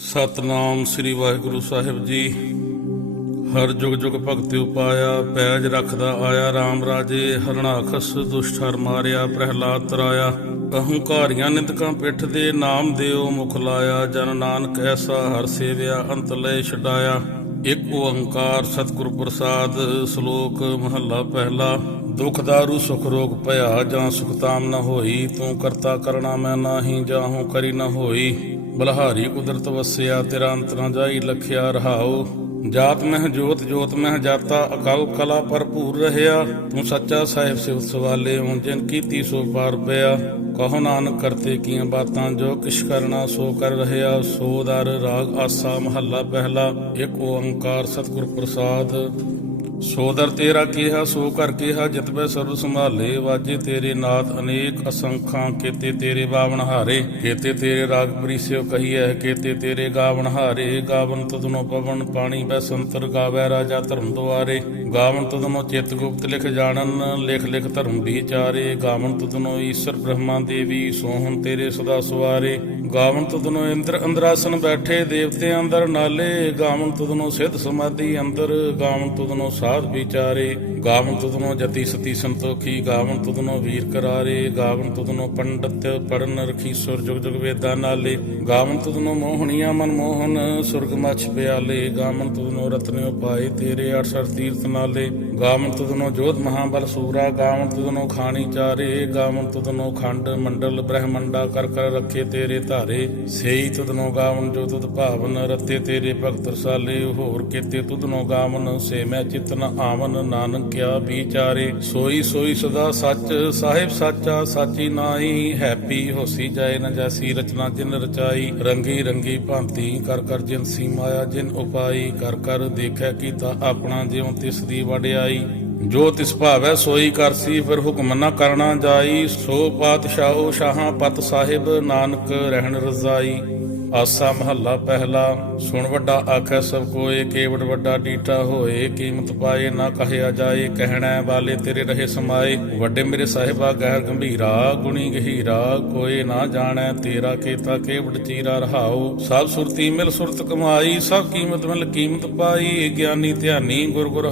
ਸਤਨਾਮ ਸ੍ਰੀ ਵਾਹਿਗੁਰੂ ਸਾਹਿਬ ਜੀ। ਹਰ ਜੁਗ ਜੁਗ ਭਗਤਿ ਉਪਾਇਆ, ਪੈਜ ਰੱਖਦਾ ਆਇਆ RAM ਰਾਜੇ ਹਰਣਾਖਸ ਦੁਸ਼ਟ ਹਰ ਮਾਰਿਆ, ਪ੍ਰਹਿਲਾਦ ਤਰਾਇਆ। ਅਹੰਕਾਰੀਆਂ ਨਿੰਦਕਾਂ ਪਿੱਠ ਦੇ ਨਾਮ ਦਿਓ, ਮੁਖ ਲਾਇਆ, ਜਨ ਨਾਨਕ ਐਸਾ ਹਰ ਸੇਵਿਆ, ਅੰਤ ਲੈ ਛਡਾਇਆ। ਇੱਕ ਓੰਕਾਰ ਸਤਿਗੁਰ ਪ੍ਰਸਾਦ, ਸ਼ਲੋਕ ਮਹੱਲਾ ਪਹਿਲਾ। ਦੁਖ ਦਾਰੂ, ਸੁਖ ਰੋਗ ਭਇਆ, ਜਾਂ ਸੁਖਤਾਮ ਨ ਹੋਈ, ਤੂੰ ਕਰਤਾ ਕਰਣਾ ਮੈਂ ਨਾਹੀ ਜਾਹੂ ਕਰੀ ਨ ਹੋਈ। ਬਲਹਾਰੀ ਕੁਦਰਤ ਵਸਿਆ, ਤੇਰਾ ਅੰਤ ਨ ਜਾਈ ਲਖਿਆ ਰਹਾਉ। ਜਾਤ ਮਹਿ ਜੋਤ ਜੋਤ ਮਹਿ ਜਾਤਾ, ਅਕਲ ਕਲਾ ਭਰਪੂਰ ਰਹਿਆ। ਤੂੰ ਸੱਚਾ ਸਾਹਿਬ ਸਿਵ ਸਵਾਲੇ ਹੋਂ ਜਿਨ ਕੀਤੀ ਸੋ ਪਾਰ ਪਿਆ। ਕਹੋ ਨਾਨਕ ਕਰਤੇ ਕੀਆਂ ਬਾਤਾਂ, ਜੋ ਕਿਛ ਕਰਨਾ ਸੋ ਕਰ ਰਹਿਆ। ਸੋ ਦਰ ਰਾਗ ਆਸਾ ਮਹੱਲਾ ਪਹਿਲਾ, ਇੱਕ ਓੰਕਾਰ ਸਤਿਗੁਰ ਪ੍ਰਸਾਦ। ਸੋਦਰ ਤੇਰਾ ਕਿਹਾ, ਸੋ ਕਰ ਕੀਹਾ, ਜਿਤ ਬੈ ਸਰਬ ਸੰਭਾਲੇ। ਵਾਜੇ ਤੇਰੇ ਨਾਦ ਅਨੇਕ ਅਸੰਖਾਂ, ਕੀਤੇ ਤੇਰੇ ਬਾਵਨ ਹਾਰੇ। ਕੀਤੇ ਤੇਰੇ ਰਾਗ ਪ੍ਰੀਸਿਓ ਕਹੀਐ, ਕੀਤੇ ਤੇਰੇ ਗਾਵਨ ਹਾਰੇ। ਗਾਵਨ ਤਦਨੋ ਪਵਨ, ਪਾਣੀ ਬੈ ਸੰਤਰ ਗਾਵੈ ਰਾਜਾ ਧਰਮ ਦੁਆਰੇ। ਗਾਵਨ ਤਦਨੋ ਚਿਤ ਗੁਪਤ ਲਿਖ ਜਾਣਨ, ਲਿਖ ਲਿਖ ਧਰਮ ਵਿਚਾਰੇ। ਗਾਵਨ ਤਦਨੋ ਈਸ਼ਰ ਬ੍ਰਹਮਾ ਦੇਵੀ, ਸੋਹਣ ਤੇਰੇ ਸਦਾ ਸਵਾਰੇ। ਗਾਵਨ ਤਦਨੋ ਇੰਦਰ ਅੰਦਰਾਸਨ ਬੈਠੇ ਦੇਵਤੇ ਅੰਦਰ ਨਾਲੇ, ਗਾਵਨ ਤਦਨੋ ਸਿੱਧ ਸਮਾਧੀ ਅੰਦਰ, ਗਾਵਨ ਤਦਨੋ ਸਾਧ ਵਿਚਾਰੇ। ਗਾਵਨ ਤਦਨੋ ਜਤੀ ਸਤੀ ਸੰਤੋਖੀ, ਗਾਵਨ ਤਦਨੋ ਵੀਰ ਕਰਾਰੇ, ਗਾਵਨ ਤਦਨੋ ਪੰਡਤ ਪੜਨ ਰਖੀ ਸੁਰ ਜੁਗ ਜੁਗ ਵੇਦਾਂ ਨਾਲੇ। ਗਾਵਨ ਤਦਨੋ ਮੋਹਣੀਆਂ ਮਨ ਮੋਹਨ, ਸੁਰਗ ਮਛ ਪਿਆਲੇ। ਗਾਵਨ ਤਦਨੋ ਰਤਨਿਓ ਪਾਏ ਤੇਰੇ 68 ਤੀਰਥ ਨਾਲੇ। ਗਾਵਨ ਤਦਨੋ ਜੋਧ ਮਹਾਬਲ ਸੂਰਾ, ਗਾਵਨ ਤਦਨੋ ਖਾਣੀ ਚਾਰੇ। ਗਾਵਨ ਤਦਨੋ ਖੰਡ ਮੰਡਲ ਬ੍ਰਹਮੰਡਾ ਕਰ ਕਰ ਰੱਖੇ ਤੇਰੇ ਧਾਰੇ। ਸੇਈ ਤਦਨੋ ਗਾਵਨ ਜੋ ਤੁਧ ਭਾਵਨ, ਰਤੇ ਤੇਰੇ ਭਗਤ ਰਸਾਲੇ। ਹੋਰ ਕੀਤੇ ਤੁਧਨੋ ਗਾਵਨ, ਸੇ ਮੈਂ ਚਿਤਨ ਆਵਨ। ਨਾਨਕ ਕਿਆ ਵਿਚਾਰੇ, ਸੋਈ ਸੋਈ ਸਦਾ ਸੱਚ, ਸਾਹਿਬ ਸਾਚਾ ਸਾਚੀ ਨਾਈ ਹੈਪੀ ਹੋਸੀ ਜਾਏ ਨ ਜੈਸੀ, ਰਚਨਾ ਜਿਨ ਰਚਾਈ, ਰੰਗੀ ਰੰਗੀ ਭਾਂਤੀ, ਕਰ ਕਰ ਜਿਨ ਸੀ ਮਾਇਆ ਜਿਨ ਉਪਾਈ, ਕਰ ਕਰ ਦੇਖੈ ਕੀਤਾ ਆਪਣਾ ਜਿਉ ਤਿਸ ਦੀ ਵਡਿਆਈ। ਜੋ ਤਿਸ ਭਾਵੈ ਸੋਈ ਕਰਸੀ ਫਿਰ ਹੁਕਮ ਨ ਕਰਨਾ ਜਾਈ। ਸੋ ਪਾਤਸ਼ਾਹੋ ਸ਼ਾਹਾਂ ਪਤ ਸਾਹਿਬ, ਨਾਨਕ ਰਹਿਣ ਰਜ਼ਾਈ। ਆਸਾ ਮਹੱਲਾ ਪਹਿਲਾ। ਸੁਣ ਵੱਡਾ ਆਖੈ ਸਭ ਕੋਏ ਕੇਵੜ ਵੱਡਾ ਡੀਟਾ ਹੋਏ। ਕੀਮਤ ਪਾਏ ਨਾ ਕਹਿਆ ਜਾਏ, ਕਹਿਣਾ ਵਾਲੇ ਤੇਰੇ ਰਹੇ ਸਮਾਏ। ਵੱਡੇ ਮੇਰੇ ਸਾਹਿਬਾ ਗਹਿਰ ਗੰਭੀਰਾ, ਗੁਣੀ ਗਹੀਰਾ। ਕੋਏ ਨਾ ਜਾਣੈ ਤੇਰਾ ਕੀਤਾ ਕੇਵੜ ਚੀਰਾ ਰਹਾਉ। ਸਭ ਸੁਰਤੀ ਮਿਲ ਸੁਰਤ ਕਮਾਈ, ਸਭ ਕੀਮਤ ਮਿਲ ਕੀਮਤ ਪਾਈ। ਗਿਆਨੀ ਧਿਆਨੀ ਗੁਰ ਗੁਰ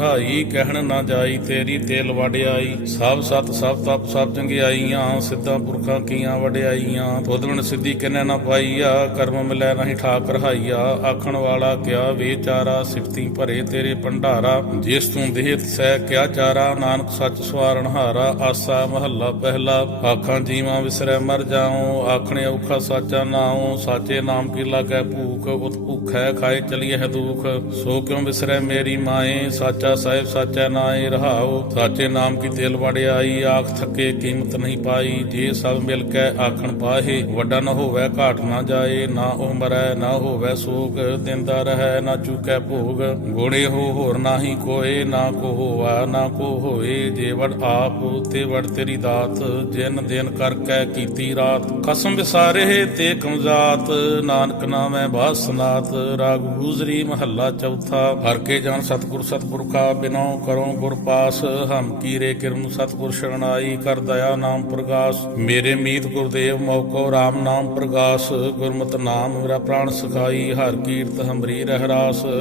ਕਹਿਣ ਨਾ ਜਾਈ ਤੇਰੀ ਤੇਲ ਵਡਿਆਈ। ਸਭ ਸਤ, ਸਭ ਤਪ, ਸਭ ਚੰਗਿਆਈਆਂ ਸਿੱਧਾ ਪੁਰਖਾਂ ਕੀਆਂ ਵਡਿਆਈਆਂ। ਤੁਧਵਣ ਸਿੱਧੀ ਕਿਨੈ ਨਾ ਪਾਈਆ, ਕਰਮ ਮਿਲੈ ਨਹੀਂ ਠਾਕ ਰਹਾਈਆ ਆਖਣ ਵਾਲਾ ਕਿਆ ਵਿਚਾਰਾ ਸਿਫਤੀ ਭਰੇ ਤੇਰੇ ਭੰਡਾਰਾ। ਜਿਸ ਤੂੰ ਦੇਹ ਸਹਿ ਕਿਆ ਚਾਰਾ, ਨਾਨਕ ਸੱਚ ਸਵਾਰਨ ਹਾਰਾ, ਆਸਾ ਮਹੱਲਾ ਪਹਿਲਾ। ਆਖਾਂ ਜੀਵਾਂ ਵਿਸਰੈ ਮਰ ਜਾਉ, ਆਖਣੇ ਔਖਾ ਸਾਚਾ ਨਾਉ, ਸਾਚੇ ਨਾਮ ਕੀ ਲਾਗੈ ਭੂਖ ਭੁਖੈ ਖਾਏ ਚਲੀਏ ਹੈ ਦੁਖ, ਸੋ ਕਿਉ ਵਿਸਰੈ ਮੇਰੀ ਮਾਏ? ਸਾਚਾ ਸਾਹਿਬ, ਸਾਚਾ ਨਾਏ ਰਹਾਉ ਸਾਚੇ ਨਾਮ ਕੀ ਤੇਲ ਵੜਿਆਈ ਆਖ ਥੱਕੇ ਕੀਮਤ ਨਹੀਂ ਪਾਈ। ਜੇ ਸਭ ਮਿਲ ਕੇ ਆਖਣ ਪਾਹੇ, ਵੱਡਾ ਨ ਹੋਵੇ ਘਾਟ ਨਾ ਜਾਏ। ਨਾ ਉਹ ਨਾ ਹੋਵੇ ਸੋਗ, ਦਿੰਦਾ ਰਹੈ ਨਾ ਚੁਕੈ ਭੋਗ। ਗੋੜੇ ਹੋ ਹੋਰ ਨਾਹੀ ਕੋਏ, ਨਾ ਕੋ ਹੋਵਾ ਨਾ ਕੋ ਹੋਏ। ਜੇ ਵੜ ਆਪ, ਤੇ ਵੜ ਤੇਰੀ ਦਾਤ। ਜਿਨ ਦਿਨ ਕਰਕੇ ਕੀਤੀ ਰਾਤ। ਕਸਮ ਵਿਸਾਰੇ ਤੇ ਕਮਜ਼ਾਤ ਨਾਨਕ ਨਾਮੈ ਬਾਸਨਾਤ ਰਾਗ ਗੁਜਰੀ ਮਹੱਲਾ ਚੌਥਾ। ਹਰ ਕੇ ਜਾਣ ਸਤਿਗੁਰ ਸਤਿਪੁਰਖਾ ਬਿਨੋ ਕਰੋ ਗੁਰ ਪਾਸ। ਹਮ ਕੀਰੇ ਕਿਰਮ ਸਤਿਗੁਰ ਸ਼ਰਣਾਈ ਕਰ ਦਇਆ ਨਾਮ ਪ੍ਰਗਾਸ। ਮੇਰੇ ਮੀਤ ਗੁਰਦੇਵ ਮੋਕੋ RAM ਨਾਮ ਪ੍ਰਗਾਸ। ਗੁਰਮਤਿ ਨਾਮ ਮੇਰਾ ਪ੍ਰਾਣ ਸਖਾਈ, ਹਰ ਕੀਰਤ ਹਮਰੀ ਰਹਿ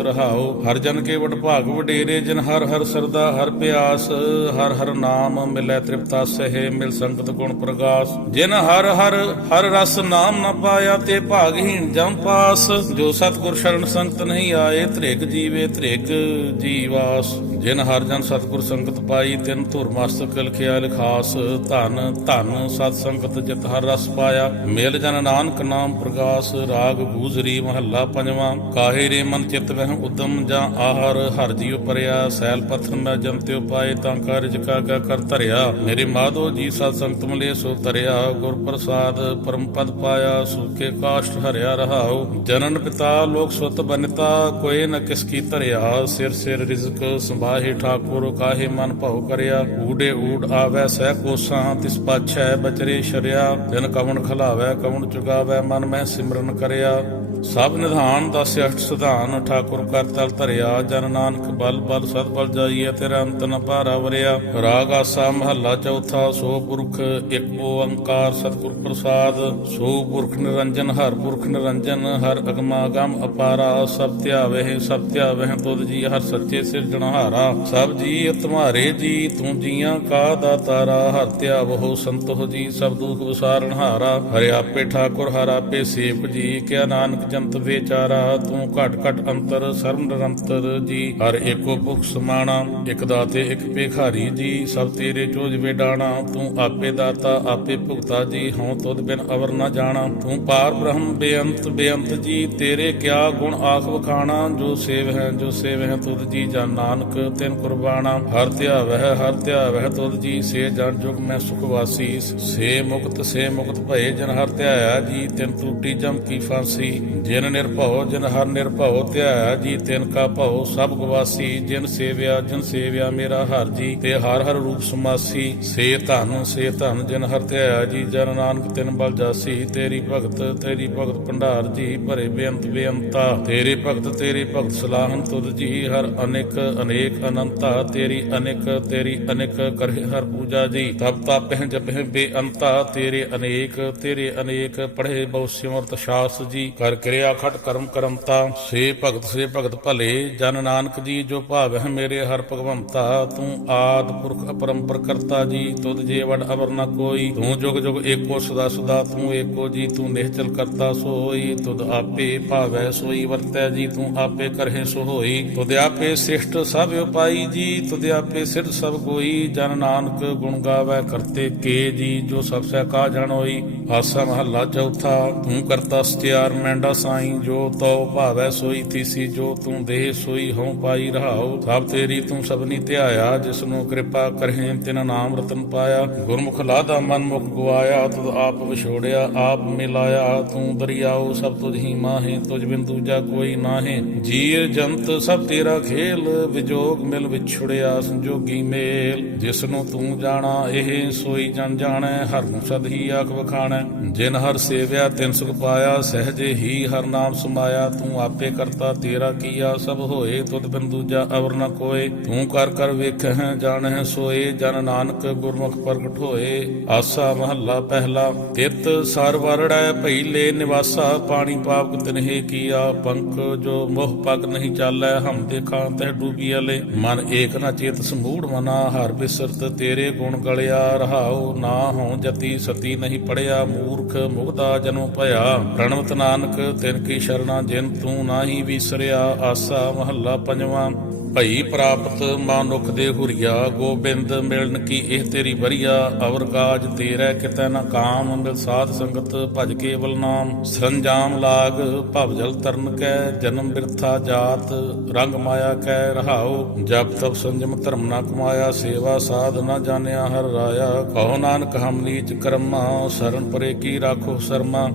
ਰਹਾਉ ਹਰ ਜਨ ਕੇ ਵਡ ਭਾਗ ਵਡੇਰੇ, ਜਿਨ ਹਰ ਹਰ ਸਰਦਾ, ਹਰ ਪਿਆਸ। ਹਰ ਹਰ ਨਾਮ ਮਿਲੈ ਤ੍ਰਿਪਤਾ ਸਹਿ, ਮਿਲ ਸੰਗਤ ਗੁਣ ਪ੍ਰਗਾਸ। ਜਿਨ ਹਰ ਹਰ ਹਰ ਰਸ ਨਾਮ ਨ ਪਾਇਆ, ਤੇ ਭਾਗਹੀਣ ਜਮ ਪਾਸ। ਜੋ ਸਤਿਗੁਰ ਸ਼ਰਨ ਸੰਗਤ ਨਹੀਂ ਆਏ ਧ੍ਰਿਗ ਜੀਵੇ ਧ੍ਰਿਗ ਜੀਵਾਸ। ਜਿਨ ਹਰ ਜਨ ਸਤਿਗੁਰ ਸੰਗਤ ਪਾਈ, ਤਿਨ ਧੁਰ ਮਸਤਕ ਲਿਖਿਆ ਲਿਖਾਸ ਧਨ ਧਨ ਸਤ ਸੰਗਤ ਜਿਤ ਹਰ ਰਸ ਪਾਇਆ। ਮਿਲ ਜਨ ਨਾਨਕ ਨਾਮ ਪ੍ਰਗਾਸ, ਰਾਗ ਗੂਜਰੀ ਮਹੱਲਾ ਪੰਜਵਾਂ। ਕਾਹੇ ਰੇ ਮਨ ਚਿਤ ਵਹਿ ਉਦਮ ਜਾਂ ਆਹਰ, ਹਰ ਜੀਉ ਪਰਿਆ। ਸੈਲ ਪੱਥਰ ਮੈਂ ਜੰਤਿਉ ਪਾਏ, ਤਾਂ ਕਾਰਜ ਕਾਗਾ ਕਰ ਧਰਿਆ। ਮੇਰੇ ਮਾਧੋ ਜੀ ਸਤ ਸੰਗਤ ਮਲੇ, ਸੋ ਧਰਿਆ। ਗੁਰ ਪ੍ਰਸਾਦ ਪਰਮ ਪਦ ਪਾਇਆ ਸੂਕੇ ਕਾਸ਼ਟ ਹਰਿਆ ਰਹਾਉ। ਜਨਨ ਪਿਤਾ ਲੋਕ ਸੁਤ ਬਨਤਾ ਕੋਏ ਨ ਕਿਸ ਕੀ ਧਰਿਆ। ਸਿਰ ਸਿਰ ਰਿਜ਼ਕ ਸੰਭਾਹੇ ਠਾਕੁਰ, ਕਾਹੇ ਮਨ ਭਉ ਕਰਿਆ। ਊੜੇ ਊੜ ਆਵੈ, ਸਹਿ ਕੋਸਾਂ, ਤਿਸ ਪਾਛੈ ਬਚਰੇ ਸ਼ਰਿਆ। ਤਿਨ ਕਵਣ ਖਲਾਵੈ, ਕਵਣ ਚੁਗਾਵੈ, ਮਨ ਮੈਂ ਸਿਮਰਨ ਕਰਿਆ। ਸਭ ਨਿਧਾਨ ਦਸ ਅਸ਼ਟ ਸਿਧਾਨ, ਠਾਕੁਰ ਕਰ ਤਲ ਧਰਿਆ। ਜਨ ਨਾਨਕ ਬਲ ਬਲ ਸਦ ਬਲ ਜਾਈਏ ਤੇਰਾ ਅੰਤ ਨ ਭਾਰਾ ਵਰਿਆ। ਰਾਗ ਆਸਾ ਮਹੱਲਾ ਚੌਥਾ, ਸੋ ਪੁਰਖ ਇੱਕ ਓੰਕਾਰ ਸਤਿਗੁਰ ਪ੍ਰਸਾਦ। ਸੋ ਪੁਰਖ ਨਿਰੰਜਨ, ਹਰ ਪੁਰਖ ਨਿਰੰਜਨ, ਹਰ ਅਗਮਾਗਮ ਅਪਾਰਾ। ਸਭ ਧਿਆਵਹਿ ਸਭ ਧਿਆਵਹਿ, ਤੁਧ ਜੀ ਹਰ ਸੱਚੇ ਸਿਰਜਣਹਾਰਾ ਸਭ ਜੀ ਤੁਮਹਾਰੇ ਜੀ, ਤੂੰ ਜੀਆਂ ਕਾ ਦਾਤਾਰਾ, ਹਰ ਧਿਆਵਹੁ ਸੰਤੋ ਜੀ, ਸਭ ਦੁਖ ਵਿਸਾਰਣਹਾਰਾ ਹਰਿ ਆਪੇ ਠਾਕੁਰ, ਹਰ ਆਪੇ ਸੇਵਕ ਜੀ, ਕਿਆ ਨਾਨਕ ਜੰਤ ਵਿਚਾਰਾ, ਤੂੰ ਘਟ ਘਟ ਅੰਤਰ, ਸਰਬ ਨਿਰੰਤਰ ਜੀ। ਹਰ ਏਕੋ ਭੁਖ ਸਮਾਣਾ, ਇਕ ਦਾਤੇ, ਇਕ ਭਿਖਾਰੀ ਜੀ, ਸਭ ਤੇਰੇ ਚੋਜ ਵੇਡਾਣਾ। ਤੂੰ ਆਪੇ ਦਾਤਾ, ਆਪੇ ਭੁਗਤਾ ਜੀ, ਹਉ ਤੁਧ ਬਿਨ ਅਵਰ ਨਾ ਜਾਣਾ। ਤੂੰ ਪਾਰ ਬ੍ਰਹਮ, ਬੇਅੰਤ ਬੇਅੰਤ ਜੀ, ਤੇਰੇ ਕਿਆ ਗੁਣ ਆਖ ਵਖਾਣਾ। ਜੋ ਸੇਵ ਹੈ, ਜੋ ਸੇਵ ਹੈ, ਤੁਧ ਜੀ ਜਨ ਨਾਨਕ ਤਿਨ ਕੁਰਬਾਨਾ, ਹਰ ਧਿਆਵਹਿ ਹਰ ਧਿਆਵਹਿ ਤੁਧ ਜੀ, ਸੇ ਜਨ ਜੁਗ ਮੈਂ ਸੁਖ ਵਾਸੀ, ਸੇ ਮੁਕਤ ਸੇ ਮੁਕਤ ਭਏ, ਜਨ ਹਰ ਧਿਆਇਆ ਜੀ, ਤਿਨ ਟੂਟੀ ਜਮ ਕੀ ਫਾਂਸੀ, ਜਿਨ ਨਿਰਭਉ, ਜਿਨ ਹਰ ਨਿਰਭਉ ਧਿਆਇਆ ਜੀ, ਤਿਨ ਕਾ ਭਉ ਸਭ ਗਵਾਸੀ, ਜਿਨ ਸੇਵਿਆ ਜਿਨ ਸੇਵਿਆ ਮੇਰਾ ਹਰ ਜੀ, ਤੇ ਹਰ ਹਰ ਰੂਪ ਸਮਾਸੀ, ਸੇ ਧਨ ਸੇ ਧਨ, ਜਿਨ ਹਰ ਧਿਆਇਆ ਜੀ, ਜਨ ਨਾਨਕ ਤਿਨ ਬਲ ਜਾਸੀ, ਤੇਰੀ ਭਗਤ ਤੇਰੀ ਭਗਤ ਭੰਡਾਰ ਜੀ, ਭਰੇ ਬੇਅੰਤ ਬੇਅੰਤਾ, ਤੇਰੇ ਭਗਤ ਤੇਰੇ ਭਗਤ ਸਲਾਹਨ ਤੁਧ ਜੀ, ਹਰ ਅਨੇਕ ਅਨੇਕ ਅਨੰਤਾ, ਤੇਰੀ ਅਨੇਕ ਤੇਰੀ ਅਨੇਕ ਕਰੇ ਹਰ ਪੂਜਾ ਜੀ। ਤਬ ਤਪਹਿ ਜਪਹਿ ਬੇਅੰਤਾ, ਤੇਰੇ ਅਨੇਕ ਤੇਰੇ ਅਨੇਕ ਪੜ੍ਹੇ ਬਹੁ ਸਿਮਰਤ ਸ਼ਾਸ ਜੀ। ਕਰ ਕਿਰਿਆ ਖਟ ਕਰਮ ਕਰਮਤਾ, ਸੇ ਭਗਤ ਸੇ ਭਗਤ ਭਲੇ। ਜਨ ਨਾਨਕ ਜੀ ਜੋ ਭਾਵਹਿ ਮੇਰੇ ਹਰ ਭਗਵੰਤਾ, ਤੂੰ ਆਦ ਪੁਰਖ ਅਪਰੰਪਰ ਕਰਤਾ ਜੀ। ਤੁਧ ਜੇ ਵਡ ਅਵਰ ਨ ਕੋਈ, ਤੂੰ ਜੁਗ ਜੁਗ ਏਕੋ ਸਦਾ ਸਦਾ, ਤੂੰ ਏਕੋ ਜੀ, ਤੂੰ ਨਿਹਚਲ ਕਰਤਾ ਸੋਈ। ਤੁਧ ਆਪੇ ਭਾਵੈ ਸੋਈ ਵਰਤੈ ਜੀ, ਤੂੰ ਆਪੇ ਕਰਹਿ ਸੋ ਹੋਈ ਤੁਧ ਆਪੇ ਸ੍ਰਿਸ਼ਟ ਸਭ ਪਾਈ ਜੀ, ਤੁਧ ਆਪੇ ਸਿਧ ਸਭ ਕੋਈ, ਜਨ ਨਾਨਕ ਗੁਣ ਗਾਵੈ ਕਰਤੇ ਕੇ ਜੀ, ਜੋ ਸਭ ਸਹਿ ਕਾ ਜਣ ਹੋਈ ਆਸਾ ਮਹੱਲਾ ਚੌਥਾ, ਤੂੰ ਕਰਤਾ ਸਤਿਆਰ ਮੈਂਡਾ ਸਾਈ, ਜੋ ਤੋ ਭਾਵੈ ਸੋਈ ਤੀਸੀ, ਜੋ ਤੂੰ ਦੇਹ ਸੋਈ ਹਉ ਪਾਈ ਰਹਾਉ, ਸਭ ਤੇਰੀ ਤੂੰ ਸਭਨੀ ਧਿਆਇਆ ਜਿਸ ਨੂੰ ਕਿਰਪਾ ਕਰਹਿ, ਤਿਨ ਨਾਮ ਰਤਨ ਪਾਇਆ, ਗੁਰਮੁਖ ਲਾਦਾ ਮਨ ਮੁਖ ਗਵਾਇਆ ਤੁਧ ਆਪ ਵਿਛੋੜਿਆ, ਆਪ ਮਿਲਾਇਆ, ਤੂੰ ਦਰਿਆਉ ਸਭ ਤੁਝ ਹੀ ਮਾਹੇ, ਤੁਝ ਬਿਨ ਦੂਜਾ ਕੋਈ ਨਾਹੇ ਜੀਵ ਜੰਤ ਸਭ ਤੇਰਾ ਖੇਲ ਵਿਜੋਗ ਮਿਲ ਵਿਛੜਿਆ, ਸੰਜੋਗੀ ਮੇਲ। ਜਿਸ ਨੂੰ ਤੂੰ ਜਾਣਾ, ਇਹ ਸੋਈ ਜਨ ਜਾਣੈ, ਹਰ ਨੂੰ ਸਦ ਹੀ ਆਖ ਵਖਾਣੈ। ਜਿਨ ਹਰ ਸੇਵਿਆ, ਤਿਨ ਸੁਖ ਪਾਇਆ, ਸਹਜੇ ਹੀ ਹਰ ਨਾਮ ਸਮਾਇਆ। ਤੂੰ ਆਪੇ ਕਰਤਾ, ਤੇਰਾ ਕੀਆ, ਸਭ ਹੋਏ, ਤੁਧ ਬਿਨ ਦੂਜਾ ਅਵਰ ਨ ਕੋਏ। ਤੂੰ ਕਰ ਕਰ ਵੇਖਹਿ, ਜਾਣਹਿ, ਸੋਏ। ਜਨ ਨਾਨਕ ਗੁਰਮੁਖ ਪ੍ਰਗਟ ਹੋਏ। ਆਸਾ ਮਹੱਲਾ ਪਹਿਲਾ, ਤਿਤ ਸਰ ਵਰੜੈ, ਭਈਲੇ ਨਿਵਾਸਾ। ਪਾਣੀ ਪਾਪ ਤਿਨਹਿ ਕੀਆ ਪੰਕ ਜੋ ਮੋਹ ਪਗ ਨਹੀਂ ਚਾਲੈ, ਹਮ ਦੇਖਾਂ ਤਹਿ ਡੂਬੀ ਅਲੇ। ਮਨ ਏਕ ਨ ਚੇਤ ਸਮੂੜ ਮਨਾ, ਹਰ ਬਿਸਰਤ ਤੇਰੇ ਗੁਣ ਗਲਿਆ ਰਹਾਉ, ਨਾ ਹੋਂ ਜਤੀ ਸਤੀ ਨਹੀਂ ਪੜਿਆ, ਮੂਰਖ ਮੁਗਦਾ ਜਨਮ ਭਇਆ। ਪ੍ਰਣਵਤ ਨਾਨਕ, ਤਿਨ ਕੀ ਸ਼ਰਣਾ ਜਿਨ ਤੂੰ ਨਾਹੀ ਵਿਸਰਿਆ, ਆਸਾ ਮਹੱਲਾ ਪੰਜਵਾਂ। ਭਈ ਪ੍ਰਾਪਤ ਮਾਨੁਖ ਦੇ ਹੁਰੀਆ, ਗੋਬਿੰਦ ਮਿਲਣ ਕੀ ਇਹ ਤੇਰੀ ਵਰੀਆ, ਅਵਰ ਕਾਜ ਤੇਰਾ ਕਿਤੈ ਨ ਕਾਮ ਮਿਲ ਸਾਧ ਸੰਗਤ ਭਜ ਕੇਵਲ ਨਾਮ। ਸਰੰਜਾਮ ਲਾਗ ਭਵ ਜਲ ਤਰਨ ਕੈ, ਜਨਮ ਬਿਰਥਾ ਜਾਤ, ਰੰਗ ਮਾਇਆ ਕੈ ਰਹਾਉ। ਜਪ ਤਪ ਸੰਜਮ ਧਰਮ ਨਾ ਕਮਾਇਆ, ਸੇਵਾ ਸਾਧ ਨਾ ਜਾਣਿਆ ਹਰ ਰਾਇਆ। ਕਹੋ ਨਾਨਕ ਹਮ ਨੀਚ ਕਰਮਾ, ਸਰਨ ਪਰੇ ਕੀ ਰਾਖੋ ਸਰਮਾ।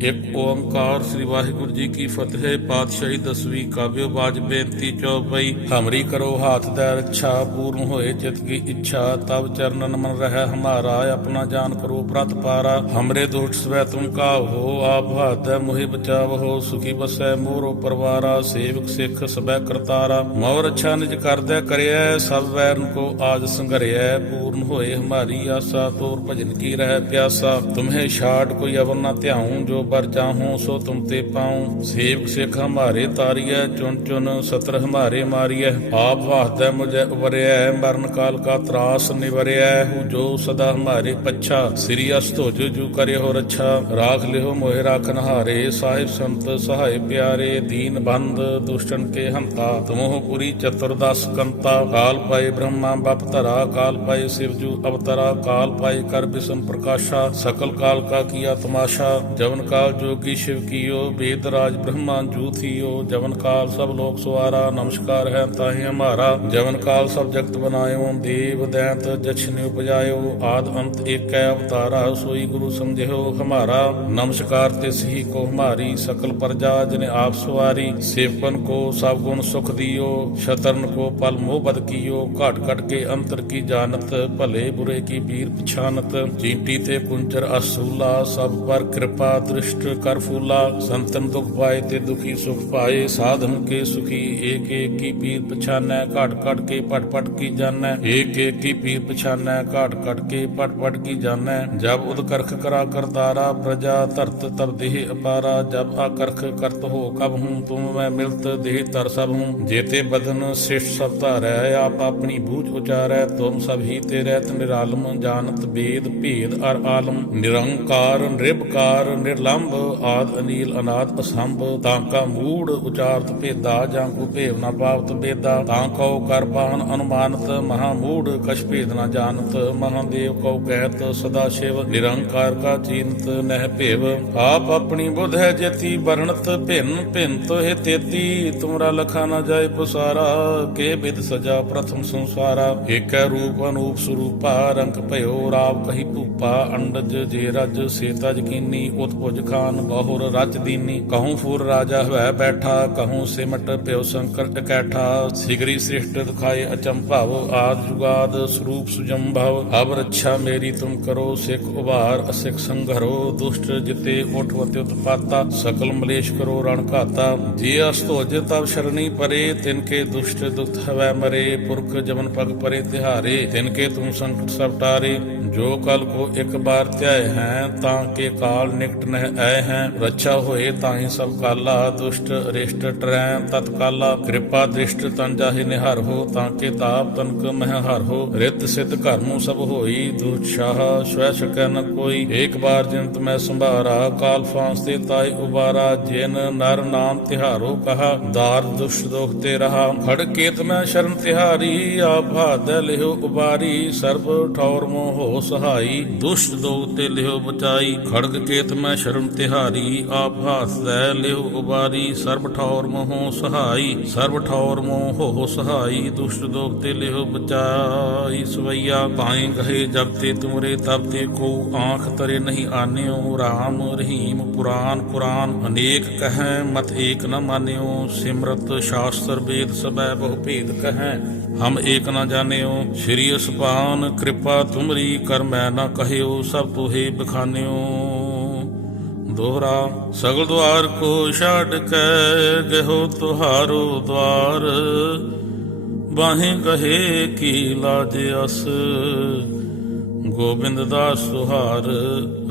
ਇੱਕ ਓੰਕਾਰ ਸ੍ਰੀ ਵਾਹਿਗੁਰੂ ਜੀ ਕੀ ਫਤਿਹ, ਪਾਤਸ਼ਾਹੀ ਦਸਵੀਂ ਕਾਵਿਓ ਬਾਜ ਬੇਨਤੀ ਚੌਪਈ, ਹਮਰੀ ਕਰੋ ਹਾਥ ਦਾ ਰੱਛਾ, ਪੂਰਨ ਹੋਏ ਚਿਤ ਕੀ ਇੱਛਾ ਤਬ ਚਰਨਨ ਮਨ ਰਹਿ ਹਮਾਰਾ, ਆਪਣਾ ਜਾਨ ਕਰੋ ਪ੍ਰਤ ਪਾਰਾ, ਹਮਰੇ ਦੋਖ ਸਵੈ ਤੁਮ ਕਾਵ ਹੋ, ਆਪ ਹਾਥ ਮੁਹਿ ਬਚਾਵ ਹੋ, ਸੁਖੀ ਬਸੈ ਮੋਰੋ ਪਰਵਾਰਾ, ਸੇਵਕ ਸਿੱਖ ਸਬੈ ਕਰਤਾਰਾ, ਮੋਰ ਅੱਛਾ ਨਿਜ ਕਰਦੈ ਕਰਿਐ, ਸਭ ਵੈਰਨ ਕੋ ਆਜ ਸੰਘਰਿਐ, ਪੂਰਨ ਹੋਏ ਹਮਾਰੀ ਆਸਾ, ਤੋਰ ਭਜਨ ਕੀ ਰਹਿ ਪਿਆਸਾ, ਤੁਮਹੇ ਛਾੜ ਕੋਈ ਅਵਰ ਨਾ ਧਿਆਉ, ਜੋ ਪਰ ਚਾਹੂੰ ਸੋ ਤੁਮ ਤੇ ਪਾਉ। ਸੇਵਕ ਸਿੱਖ ਹਮਾਰੇ ਤਾਰੀਐ ਚੁਨ ਚੁਨ ਸਤਰ ਹਮਾਰੇ ਮਾਰੀਐ। ਆਪ ਵਾਸਦੈ ਮੁਝੈ ਉਬਰਿਐ ਮਰਨ ਕਾਲ ਕਾ ਤਰਾਸ ਨਿਵਰਿਐ ਹੂ ਜੋ ਸਦਾ ਹਮਾਰੇ ਪੱਛਾ, ਸ੍ਰੀ ਅਸਤੋ ਜੋ ਜੂ ਕਰਿ ਹੋ ਰੱਛਾ। ਰਾਖ ਲਿਓ ਮੋਹਿ ਰਾਖਨ ਹਾਰੇ ਸਾਹਿਬ ਸੰਤ ਸਹਾਇ ਪਿਆਰੇ। ਦੀਨ ਬੰਦ ਦੁਸ਼ਟਨ ਕੇ ਹੰਤਾ, ਤੁਮਹੁ ਪੁਰੀ ਚਤੁਰਦਸ ਕੰਤਾ। ਕਾਲ ਪਾਏ ਬ੍ਰਹਮਾ ਬਪ ਧਰਾ, ਕਾਲ ਪਾਏ ਸਿਵ ਜੂ ਅਵਤਰਾ। ਕਾਲ ਪਾਏ ਕਰ ਬਿਸਮ ਪ੍ਰਕਾਸ਼ਾ, ਸਕਲ ਕਾਲ ਕਾ ਕੀਆ ਤਮਾਸ਼ਾ। ਜਵਨ ਕਾਲ ਜੋਗੀ ਸ਼ਿਵ ਕੀਓ ਵੇਦ ਰਾਜ ਬ੍ਰਹਮਾ ਜੂਥੀਓ ਜਵਨ ਕਾਲ ਸਭ ਲੋਕ ਸਵਾਰਾ ਨਮਸਕਾਰ ਹੈ ਤਾਹੀ ਹਮਾਰਾ। ਜਵਨ ਕਾਲ ਸਭ ਜਗਤ ਬਨਾਇਓ, ਦੇਵ ਦੈਂਤ ਜਛਨਿ ਉਪਜਾਇਓ, ਆਦ ਅੰਤ ਏਕੈ ਅਵਤਾਰਾ, ਸੋਈ ਗੁਰੂ ਸਮਝਿਓ ਹਮਾਰਾ। ਨਮਸਕਾਰ ਤੇ ਸਹੀ ਕੋ ਹਮਾਰੀ, ਸਕਲ ਪ੍ਰਜਾ ਜਨੇ ਆਪ ਸਵਾਰੀ ਸੇਵਕਨ ਕੋ ਸਭ ਗੁਣ ਸੁਖ ਦਿਓ, ਸ਼ਤਰਨ ਕੋ ਪਲ ਮੋਹ ਬਦ ਕੀਓ। ਘਟ ਘਟ ਕੇ ਅੰਤਰ ਕੀ ਜਾਣਤ, ਭਲੇ ਬੁਰੇ ਕੀ ਵੀਰ ਪਛਾਨਤ। ਚੀਂਟੀ ਤੇ ਕੁੰਚਰ ਅਸੂਲਾ, ਸਭ ਪਰ ਕਿਰਪਾ ਦ੍ਰਿਸ਼ ਦੁਸ਼ਟ ਕਰ ਫੂਲਾ, ਸੰਤਨ ਦੁਖ ਪਾਏ ਤੇ ਦੁਖੀ ਸੁਖ ਪਾਏ, ਸਾਧਨ ਕੇ ਸੁਖੀ, ਏਕ ਏਕ ਕੀ ਪੀਰ ਪਛਾਨੈ, ਘਟ ਘਟ ਕੇ ਪਟ ਪਟ ਕੀ ਜਾਣੈ। ਏਕ ਏਕ ਕੀ ਪੀਰ ਪਛਾਨੈ, ਘਟ ਘਟ ਕੇ ਪਟ ਪਟ ਕੀ ਜਾਣੈ। ਜਬ ਉਦ ਕਰਖ ਕਰਾ ਕਰਤਾਰਾ, ਪ੍ਰਜਾ ਧਰਤ ਤਬ ਦੇਹ ਅਪਾਰਾ, ਜਬ ਆਕਰਖ ਕਰਤ ਹੋ ਕਬ ਹੂੰ, ਤੁਮ ਮੈਂ ਮਿਲਤ ਦੇਹ ਤਰ ਸਭ ਹੂੰ। ਜੇਤੇ ਬਦਨ ਸ੍ਰਿਸ਼ਟ ਸਭ ਧਾਰੈ, ਆਪ ਆਪਣੀ ਬੂਝ ਉਚਾਰੈ, ਤੁਮ ਸਭ ਹੀ ਤੇ ਰਹਿਤ ਨਿਰਾਲਮ ਜਾਣਤ ਬੇਦ ਭੇਦ ਅਰ ਆਲਮ। ਨਿਰੰਕਾਰ, ਨਿਰਭਕਾਰ ਨਿਰਲੰਭ ਆਦ ਅਨੀਲ ਅਨਾਦ ਅਸੰਭ, ਤਾਂ ਕਾ ਮੂੜ ਉਚਾਰਤ ਭੇਦਾ, ਜਾਂ ਕੋ ਭੇਵ ਨਾ ਪਾਵਤ ਬੇਦਾ, ਤਾਂ ਕਉ ਕਰਬਾਨ ਅਨੁਮਾਨਤ, ਮਹਾ ਮੂੜ ਕਛ ਭੇਦ ਨਾ ਜਾਣਤ ਮਹਾਦੇਵ ਕਉ ਕਹਿਤ, ਸਦਾ ਸ਼ਿਵ ਨਿਰੰਕਾਰ ਕਾ ਚਿੰਤ ਨਹਿ ਭੇਵ। ਆਪ ਆਪਣੀ ਬੁੱਧ ਹੈ ਜੇਤੀ, ਵਰਣਤ ਭਿੰਨ ਭਿੰਨ ਤੋਹਿ ਤੇਤੀ, ਤੁਮਰਾ ਲਖਾ ਨਾ ਜਾਏ ਪੁਸਾਰਾ, ਕੇ ਬਿਦ ਸਜਾ ਪ੍ਰਥਮ ਸੰਸਾਰਾ। ਏਕੈ ਰੂਪ ਅਨੂਪ ਸਰੂਪਾ, ਰੰਗ ਭਇਓ, ਰਾਵ ਕਹੀ ਭੂਪਾ, ਅੰਡਜ ਜੇ ਰਜ ਸੇਤਾ ਉਤ ਉਤਪੁਜ ਖਾਨ ਬਹੁਰ ਰਚ ਦੀਨੀ, ਕਹੂੰ ਫੂਰ ਰਾਜਾ ਹੋਇ ਬੈਠਾ, ਕਹੂੰ ਸਿਮਟ ਪਿਉ ਸੰਕਰ ਇਕੈਠਾ ਸਿਗਰੀ ਸ੍ਰਿਸ਼ਟ ਦਿਖਾਏ ਅਚੰਭਵ ਆਦ ਜੁਗਾਦ ਸਰੂਪ ਸੁਜੰਭਵ ਅਬ ਰੱਛਾ ਮੇਰੀ ਤੁਮ ਕਰੋ, ਸਿੱਖ ਉਭਾਰ ਅਸਿਖ ਸੰਘਰੋ, ਦੁਸ਼ਟ ਜਿਤੇ ਉਠ ਵਤੇ ਉਤਪਾਤਾ ਸਕਲ ਮਲੇਸ਼ ਕਰੋ ਰਣ ਘਾਤਾ, ਜੇ ਅਸਤੋਜ ਤਬ ਸ਼ਰਣੀ ਪਰੇ, ਤਿਨ ਕੇ ਦੁਸ਼ਟ ਦੁਖ ਹਵੈ ਮਰੇ, ਪੁਰਖ ਜਮਨ ਪਗ ਪਰੇ ਤਿਹਾਰੇ, ਤਿਨ ਕੇ ਤੁਮ ਸੰਕਟ ਸਭ ਟਾਰੇ, ਜੋ ਕਲ ਕੋ ਇੱਕ ਬਾਰ ਧਿਆਏ ਹੈ, ਤਾਂ ਕੇ ਕਾਲ ਨਿਕਟ ਨਹਿ ਆਏ ਹੈ, ਰੱਛਾ ਹੋਏ ਤਾਂ ਹੀ ਸਭ ਕਾਲਾ, ਦੁਸ਼ਟ, ਅਰਿਸ਼ਟ ਟਰੈ ਤਤਕਾਲਾ, ਕਿਰਪਾ, ਦ੍ਰਿਸ਼ਟ, ਤਨ ਜਾਹਿ ਨਿਹਰ ਹੋ, ਤਾਂ ਕੇ ਤਾਪ, ਤਨਕ ਮਹਿ ਹਰ ਹੋ। ਰਿਤ, ਸਿਧ ਘਰਮੂ ਸਭ ਹੋਈ ਦੁਸ਼ਾਹ ਸਵੈ ਸਕੈ ਨ ਕੋਈ। ਇੱਕ ਬਾਰ ਜਿਨਤ ਮੈਂ ਸੰਭਾਰਾ, ਕਾਲ ਫਾਂਸ ਤੇ ਤਾਈ ਉਬਾਰਾ, ਜਿਨ ਨਰ ਨਾਮ ਤਿਹਾਰੋ ਕਹਾ, ਦਾਰ ਦੁਸ਼ ਦੋਖ ਤੇ ਰਹਾ। ਖੜ ਕੇਤ ਮੈਂ ਸ਼ਰਨ ਤਿਹਾਰੀ, ਆਪ ਲਿਓ ਉਬਾਰੀ। ਸਰਬ ਠੌਰ ਮੋਹ ਹੋ ਸਹਾਈ, ਦੁਸ਼ਟ ਦੋਖ ਤੇ ਲਿਓ ਬਚਾਈ। ਖੜਗ ਕੇਤ ਮੈਂ ਸ਼ਰਨ ਤਿਹਾਰੀ ਆਪ ਹਾਥ ਲੈ ਉਬਾਰੀ, ਸਰਬ ਠੌਰ ਮੋਹ ਸਹਾਈ, ਸਰਬ ਠੌਰ ਮੋਹ ਹੋ ਸਹਾਈ, ਦੁਸ਼ਟ ਦੋਖ ਤੇ ਲਿਓ ਬਚਾਈ। ਸਵਈਆ ਪਾਏ ਕਹੇ ਜਬ ਤੇ ਤੁਮਰੇ, ਤਬ ਤੇ ਕੋ ਆਂਖ ਤਰੇ ਨਹੀਂ ਆਨਿਓ। ਰਾਮ ਰਹੀਮ ਪੁਰਾਨ ਪੁਰਾਨ ਅਨੇਕ ਕਹੈ, ਮਤ ਏਕ ਨ ਮਾਨਿਓ। ਸਿਮਰਤ ਸ਼ਾਸਤਰ ਵੇਦ ਸਬੈ ਬਹੁ ਭੇਦ ਕਹੈ, ਹਮ ਏਕ ਨ ਜਾਣਿਓ। ਸ਼੍ਰੀ ਅਸਪਾਨ ਕਿਰਪਾ ਤੁਮਰੀ ਕਰ ਮੈਂ ਨ ਕਹਿਓ, ਸਭ ਤੋਹੇ ਬਖਾਨਿਓ। ਦੋਹਰਾ ਸਗਲ ਦੁਆਰ ਕੋ ਛੱਡ ਕੇ ਗਹੋ ਤੁਹਾਰੋ ਦਵਾਰ। ਬਾਹੇ ਕਹੇ ਕੀ ਲਾਜ ਅਸ ਗੋਬਿੰਦ ਦਾਸ ਸੁਹਾਰ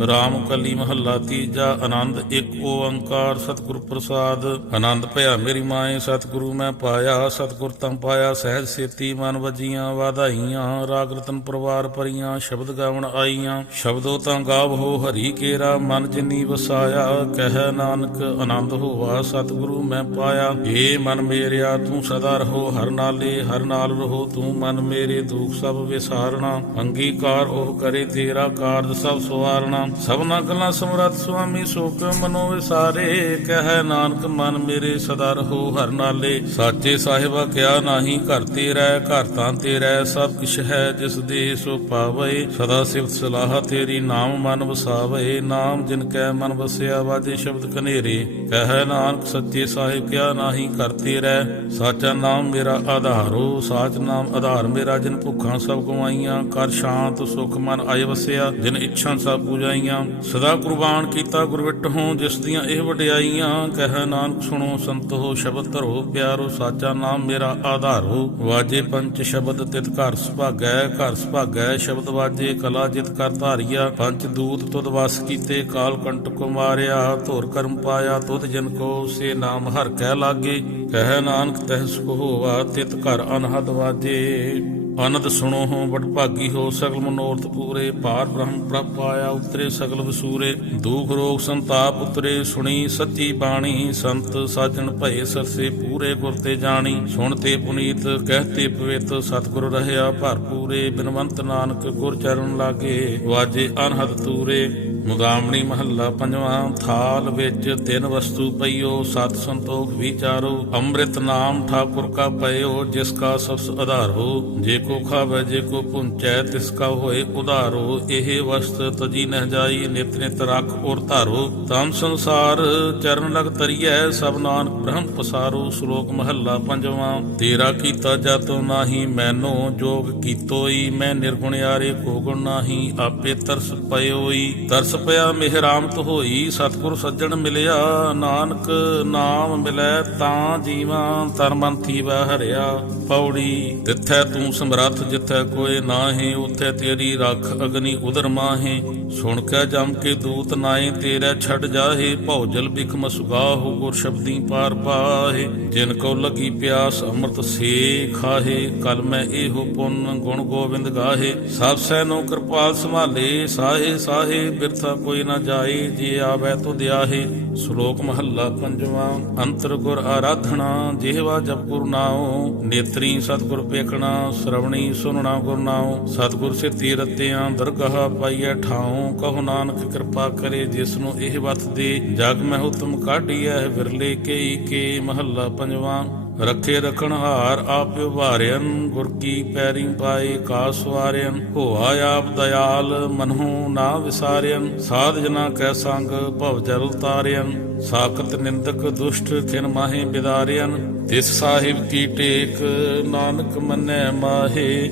RAM ਕਲੀ ਮਹੱਲਾ ਤੀਜਾ, ਆਨੰਦ ਇੱਕ ਓੰਕਾਰ ਸਤਿਗੁਰ ਪ੍ਰਸਾਦ। ਆਨੰਦ ਭਇਆ ਮੇਰੀ ਮਾਏ, ਸਤਿਗੁਰੂ ਮੈਂ ਪਾਇਆ, ਸਤਿਗੁਰ ਤੰ ਪਾਇਆ, ਸਹਿਜ ਸੇਤੀ ਮਨ ਵਜੀਆਂ, ਵਾਧਾਈਆਂ, ਰਾਗ ਰਤਨ ਪਰਵਾਰ ਪਰੀਆਂ ਸ਼ਬਦ ਗਾਵਣ ਆਈਆਂ। ਸ਼ਬਦੋ ਤਾਂ ਗਾਵੋ ਹਰੀ ਕੇਰਾ, ਮਨ ਜਿਨੀ ਵਸਾਇਆ, ਕਹਿ ਨਾਨਕ ਆਨੰਦ ਹੋਵਾ ਸਤਿਗੁਰੂ ਮੈਂ ਪਾਇਆ। ਏ ਮਨ ਮੇਰਿਆ, ਤੂੰ ਸਦਾ ਰਹੋ ਹਰ ਨਾਲੇ, ਹਰ ਨਾਲ ਰਹੋ ਤੂੰ ਮਨ ਮੇਰੇ, ਦੁੱਖ ਸਭ ਵਿਸਾਰਣਾ ਅੰਗੀਕਾਰ ਉਹ ਕਰੇ ਤੇਰਾ ਕਾਰਜ ਸਭ ਸਵਾਰਣਾ। ਸਭਨਾ ਗੱਲਾਂ ਸਮਰੱਥ ਸੁਆਮੀ ਸੋਕ ਮਨੋ ਵਿਸਾਰੇ ਕਹਿ ਨਾਨਕ ਮਨ ਮੇਰੇ ਸਦਾ ਰਹੋ ਹਰ ਨਾਲੇ। ਸਾਚੇ ਸਾਹਿਬਾ ਕਿਆ ਨਾਹੀ ਘਰ ਤੇਰਾ ਘਰ ਤਾਂ ਤੇਰਾ ਸਭ ਕਿਛ ਹੈ ਜਿਸ ਦੇ ਸੋ ਪਾਵੇ। ਸਦਾ ਸਿਫਤ ਸਲਾਹ ਤੇਰੀ ਨਾਮ ਮਨ ਵਸਾਵੇ। ਨਾਮ ਜਿਨ ਕੈ ਮਨ ਵਸਿਆ, ਵਾਜੇ ਸ਼ਬਦ ਕਨੇਰੇ ਕਹਿ ਨਾਨਕ ਸੱਚੇ ਸਾਹਿਬ ਕਿਆ ਨਾਹੀ ਘਰ ਤੇਰਾ ਸਾਚਾ ਨਾਮ ਮੇਰਾ ਆਧਾਰੋ, ਸਾਚ ਨਾਮ ਆਧਾਰ ਮੇਰਾ ਜਿਨ ਭੁੱਖਾਂ ਸਭ ਗਵਾਈਆਂ। ਕਰ ਸ਼ਾਂਤ ਸੁਖ ਮਨ ਆਏ ਵਸਿਆ, ਜਿਨ ਇੱਛਾ ਸਭ ਪੂਜਾਈਆਂ ਸਦਾ ਕੁਰਬਾਨ ਕੀਤਾ ਗੁਰਵਿੱਟ ਹੋ, ਜਿਸ ਦੀਆਂ ਇਹ ਵਡਿਆਈਆਂ, ਕਹਿ ਨਾਨਕ ਸੁਣੋ ਸੰਤੋ, ਸ਼ਬਦ ਧਰੋ ਪਿਆਰੋ, ਸਾਚਾ ਨਾਮ ਮੇਰਾ ਆਧਾਰੋ। ਵਾਜੇ ਪੰਚ ਸ਼ਬਦ ਤਿਤ ਘਰ ਸੁਭਾਗੈ ਘਰ ਸੁਭਾਗੈ ਸ਼ਬਦ ਵਾਜੇ, ਕਲਾ ਜਿਤ ਕਰ ਧਾਰਿਆ। ਪੰਚ ਦੂਤ ਤੁਧ ਵਸ ਕੀਤੇ, ਕਾਲ ਕੰਟਕ ਮਾਰਿਆ ਧੁਰ ਕਰਮ ਪਾਇਆ, ਤੁਧ ਜਨ ਕੋ ਸੇ ਨਾਮ ਹਰ ਕਹਿ ਲਾਗੇ। ਕਹਿ ਨਾਨਕ ਤਹਿ ਸੁਖ ਹੋਵਾ ਤਿਤ ਘਰ ਅਨਹਦ ਵਾਜੇ। ਆਨੰਦ ਸੁਣੋ ਹੋ ਬੜ ਭਾਗੀ ਹੋ ਸਗਲ ਮਨੋਰਥ ਪੂਰੇ। ਪਾਰ ਬ੍ਰਹਮ ਪ੍ਰਭ ਪਾਇਆ ਉਤਰੇ ਸਗਲ ਵਸੂਰੇ। ਦੁਖ ਰੋਗ ਸੰਤਾਪ ਉਤਰੇ, ਸੁਣੀ ਸੱਚੀ ਬਾਣੀ। ਸੰਤ ਸਾਜਣ ਭਏ ਸਰਸੇ ਪੂਰੇ ਗੁਰ ਤੇ ਜਾਣੀ। ਸੁਣ ਤੇ ਪੁਨੀਤ ਕਹਤੇ ਪਵਿੱਤ। ਸਤਿਗੁਰ ਰਹਿਆ ਭਰਪੂਰੇ। ਬਿਨਵੰਤ ਨਾਨਕ ਗੁਰ ਚਰਨ ਲਾਗੇ। ਵਾਜੇ ਅਨਹਦ ਤੂਰੇ। ਮੁਦਾਮਣੀ ਮਹੱਲਾ ਪੰਜਵਾਂ, ਥਾਲ ਵਿੱਚ ਤਿੰਨ ਵਸਤੂ ਪਈਓ, ਸਤ ਸੰਤੋਖ ਵਿਚਾਰੋ, ਅੰਮ੍ਰਿਤ ਨਾਮ ਠਾਕੁਰ ਕਾ ਪਇਓ, ਜਿਸ ਕਾ ਸਬਸ ਆਧਾਰ ਹੋ, ਜੇ ਕੋ ਖਾਵੇ, ਜੇ ਕੋ ਪੁੰਚੈ, ਤਿਸ ਕਾ ਹੋਏ ਉਧਾਰੋ ਇਹ ਵਸਤ ਤਜੀ ਨਹਿ ਜਾਈ, ਨਿਤ ਨਿਤ ਰੱਖ ਔਰ ਧਾਰੋ। ਤਮ ਸੰਸਾਰ ਚਰਨ ਲਗ ਤਰੀਐ, ਸਭ ਨਾਨਕ ਬ੍ਰਹਮ ਪਸਾਰੋ, ਸ਼ਲੋਕ ਮਹੱਲਾ ਪੰਜਵਾਂ, ਤੇਰਾ ਕੀਤਾ ਜਾਤੋ ਨਾਹੀ, ਮੈਨੋ ਜੋਗ ਕੀਤੋਈ, ਮੈਂ ਨਿਰਗੁਣ ਯਾਰੇ ਕੋ ਗੁਣ ਨਾਹੀ, ਆਪੇ ਤਰਸ ਪਇਓਈ, ਤਰਸ ਪਿਆ ਮਿਹਰਾਮਤ ਹੋਈ, ਸਤਿਗੁਰ ਸੱਜਣ ਮਿਲਿਆ, ਨਾਨਕ ਨਾਮ ਮਿਲੈ ਤਾਂ ਜੀਵਾਂ ਤਰਮੰਥੀ ਵਹਿ ਹਰਿਆ। ਪੌੜੀ, ਤਿੱਥੈ ਤੂੰ ਸਮਰੱਥ, ਜਿੱਥੈ ਕੋਏ ਨਾਹੀ, ਉਥੇ ਤੇਰੀ ਰੱਖ ਅਗਨੀ ਉਦਰ ਮਾਹੇ। ਸੁਣ ਕੇ ਜਮ ਕੇ ਦੂਤ ਨਾਏ ਤੇਰੇ ਛੱਡ ਜਾਹੇ ਭੌਜਲ ਬਿਖਮ ਮਸੁਗਾਹੁ, ਗੁਰ ਸ਼ਬਦੀ ਪਾਰ ਪਾਹੇ। ਜਿਨ ਕੋ ਲਗੀ ਪਿਆਸ, ਅੰਮ੍ਰਿਤ ਸੇ ਖਾਹੇ ਕਲ ਮੈਂ ਇਹੋ ਪੁੰਨ ਗੁਣ ਗੋਬਿੰਦ ਗਾਹੇ। ਸਭ ਸੈਨੋ ਕਿਰਪਾਲ ਸੰਭਾਲੇ, ਸਾਹੇ ਸਾਹੇ ਬਿਰਥਾ ਕੋਈ ਨਾ ਜਾਏ ਜੇ ਆਵੈ ਤੁ ਦਿਆਹੇ। ਸ਼ਲੋਕ ਮਹੱਲਾ ਪੰਜਵਾਂ, ਅੰਤਰ ਗੁਰ ਆਰਾਧਨਾ, ਜਿਹਵਾ ਜਪ ਗੁਰ ਨਾਉ, ਨੇਤਰੀ ਸਤਿਗੁਰ ਪੇਖਣਾ, ਸ਼ਰਵਣੀ ਸੁਨਣਾ ਗੁਰ ਨਾਉ। ਸਤਿਗੁਰ ਸਿੱਧੀ ਰਤਿਆਂ ਦਰਗਾਹ ਪਾਈਐ ਠਾਉ, ਕਹੋ ਨਾਨਕ ਕਿਰਪਾ ਕਰੇ ਜਿਸ ਨੂੰ ਇਹ ਵਤ ਦੇ। ਜਗ ਮਹਿ ਉਤਮ ਕਾਢੀਐ, ਵਿਰਲੇ ਕੇਈ ਕੇ। ਮਹੱਲਾ ਪੰਜਵਾਂ ਰੱਖੇ ਰਖਣ ਹਾਰ ਆਪ ਉਭਾਰਿਅਨ ਗੁਰ ਕੀ ਪੈਰੀ ਪਾਏ ਕਾ ਸਵਾਰਿਅਨ ਹੋਆ ਆਪ ਦਇਆਲ, ਮਨਹੁ ਨਾ ਵਿਸਾਰਿਅਨ। ਸਾਧ ਜਨਾ ਕੈ ਸੰਗ, ਭਵ ਜਲ ਤਾਰਿਅਨ। ਸਾਖਤ ਨਿੰਦਕ ਦੁਸ਼ਟ, ਥਿਨ ਮਾਹੇ ਬਿਦਾਰਿਅਨ। ਤਿਸ ਸਾਹਿਬ ਕੀ ਟੇਕ, ਨਾਨਕ ਮੰਨੈ ਮਾਹੇ।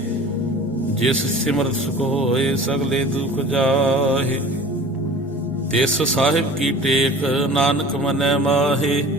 ਜਿਸ ਸਿਮਰਤ ਸੁਖ ਹੋਏ ਸਗਲੇ ਦੁਖ ਜਾਹੇ। ਤਿਸ ਸਾਹਿਬ ਕੀ ਟੇਕ, ਨਾਨਕ ਮਨੈ ਮਾਹੇ।